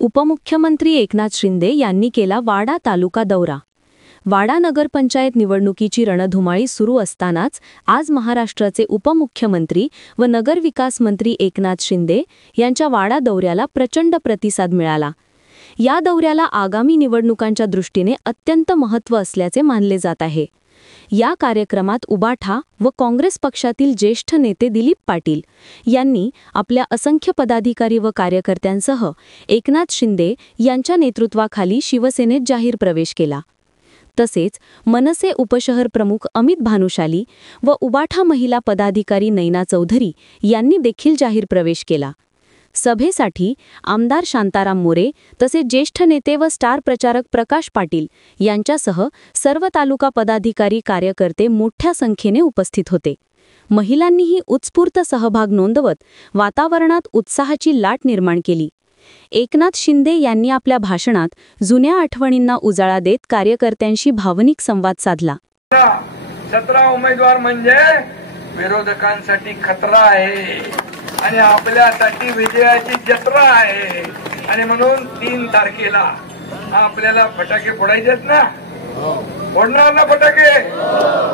उपमुख्यमंत्री एकनाथ शिंदे यांनी केला वाडा तालुका दौरा। वाडा नगरपंचायत निवडणुकीची रणधुमाळी सुरू असतानाच आज महाराष्ट्राचे उपमुख्यमंत्री व नगरविकास मंत्री एकनाथ शिंदे यांच्या वाडा दौऱ्याला प्रचंड प्रतिसाद मिळाला। या दौऱ्याला आगामी निवडणुकांच्या दृष्टीने अत्यंत महत्त्व असल्याचे मानले जात आहे। या कार्यक्रमात उबाठा व काँग्रेस पक्षातील ज्येष्ठ नेते दिलीप पाटील यांनी आपल्या असंख्य पदाधिकारी व कार्यकर्त्यांसह एकनाथ शिंदे यांच्या नेतृत्वाखाली शिवसेनेत जाहीर प्रवेश केला। तसेच मनसे उपशहर प्रमुख अमित भानुशाली व उबाठा महिला पदाधिकारी नैना चौधरी यांनी देखील जाहीर प्रवेश केला। सभेसाठी आमदार शांताराम मोरे तसेच ज्येष्ठ नेते व स्टार प्रचारक प्रकाश पाटील यांच्यासह सर्व तालुका पदाधिकारी कार्यकर्ते मोठ्या संख्येने उपस्थित होते। महिलांनीही उत्स्फूर्त सहभाग नोंदवत वातावरणात उत्साहाची लाट निर्माण केली। एकनाथ शिंदे यांनी आपल्या भाषणात जुन्या आठवणींना उजाळा देत कार्यकर्त्यांशी भावनिक संवाद साधला। 17 उमेदवार म्हणजे विरोधकांसाठी खतरा आहे आणि आपल्यासाठी विजयाची जत्रा आहे आणि म्हणून 3 तारखेला आपल्याला फटाके फोडायचेत ना, फोडणार ना फटाके।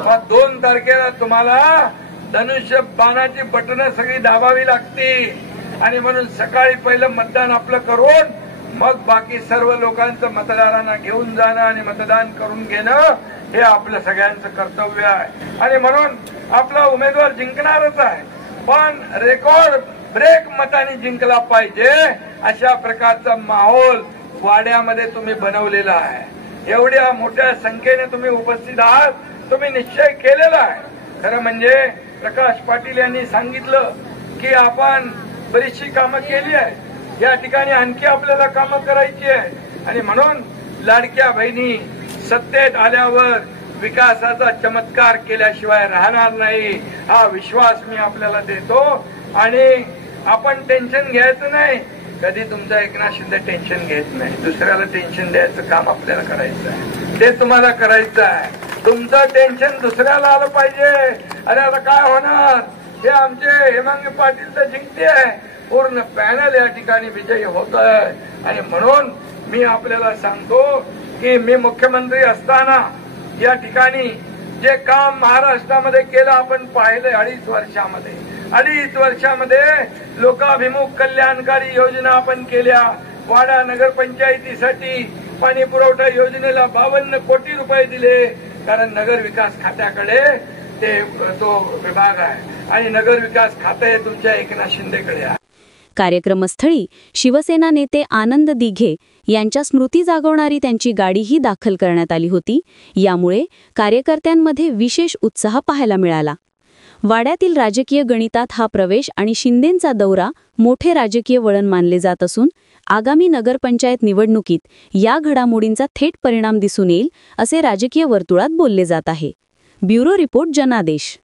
मग 2 तारखेला तुम्हाला धनुष्य बाणाची बटणं सगळी दाबावी लागतील आणि म्हणून सकाळी पहिलं मतदान आपलं करून मग बाकी सर्व लोकांचं मतदारांना घेऊन जाणं आणि मतदान करून घेणं हे आपलं सगळ्यांचं कर्तव्य आहे आणि म्हणून आपला उमेदवार जिंकणारच आहे, पण रेकॉर्ड ब्रेक मताने जिंकला पाहिजे अशा प्रकारचा माहोल वाड्यामध्ये तुम्ही बनवलेला आहे। एवढ्या मोठ्या संख्येने तुम्ही उपस्थित आहात, तुम्ही निश्चय केलेला आहे। खरं म्हणजे प्रकाश पाटील यांनी सांगितलं की आपण बरीचशी कामं केली आहे, या ठिकाणी आणखी आपल्याला कामं करायची आहे आणि म्हणून लाडक्या बहिणी सत्तेत आल्यावर विकासाचा चमत्कार केल्याशिवाय राहणार नाही हा विश्वास मी आपल्याला देतो। आणि आपण टेन्शन घ्यायचं नाही, कधी तुमचा एकनाथ शिंदे टेन्शन घेत नाही, दुसऱ्याला टेन्शन द्यायचं काम आपल्याला करायचं आहे, ते तुम्हाला करायचं आहे। तुमचं टेन्शन दुसऱ्याला आलं पाहिजे, अरे आता काय होणार, हे आमचे हेमांगी पाटील तर जिंकते, पूर्ण पॅनल या ठिकाणी विजयी होत आहे आणि म्हणून मी आपल्याला सांगतो की मी मुख्यमंत्री असताना या ठिकाणी जे काम महाराष्ट्रामध्ये केलं आपण पाहिलं 2.5 वर्षामध्ये लोकाभिमुख कल्याणकारी योजना आपण केल्या। वाडा नगरपंचायतीसाठी पाणी पुरवठा योजनेला 52 कोटी रुपये दिले, कारण नगर विकास खात्याकडे तो विभाग आहे आणि नगर विकास खाते तुमच्या एकनाथ शिंदेकडे आहे। कार्यक्रमस्थळी शिवसेना नेते आनंद दिघे यांच्या स्मृती जागवणारी त्यांची गाडीही दाखल करण्यात आली होती। यामुळे कार्यकर्त्यांमध्ये विशेष उत्साह पाहायला मिळाला। वाड्यातील राजकीय गणितात हा प्रवेश आणि शिंदेंचा दौरा मोठे राजकीय वळण मानले जात असून आगामी नगरपंचायत निवडणुकीत या घडामोडींचा थेट परिणाम दिसून येईल असे राजकीय वर्तुळात बोलले जात आहे। ब्युरो रिपोर्ट जनादेश।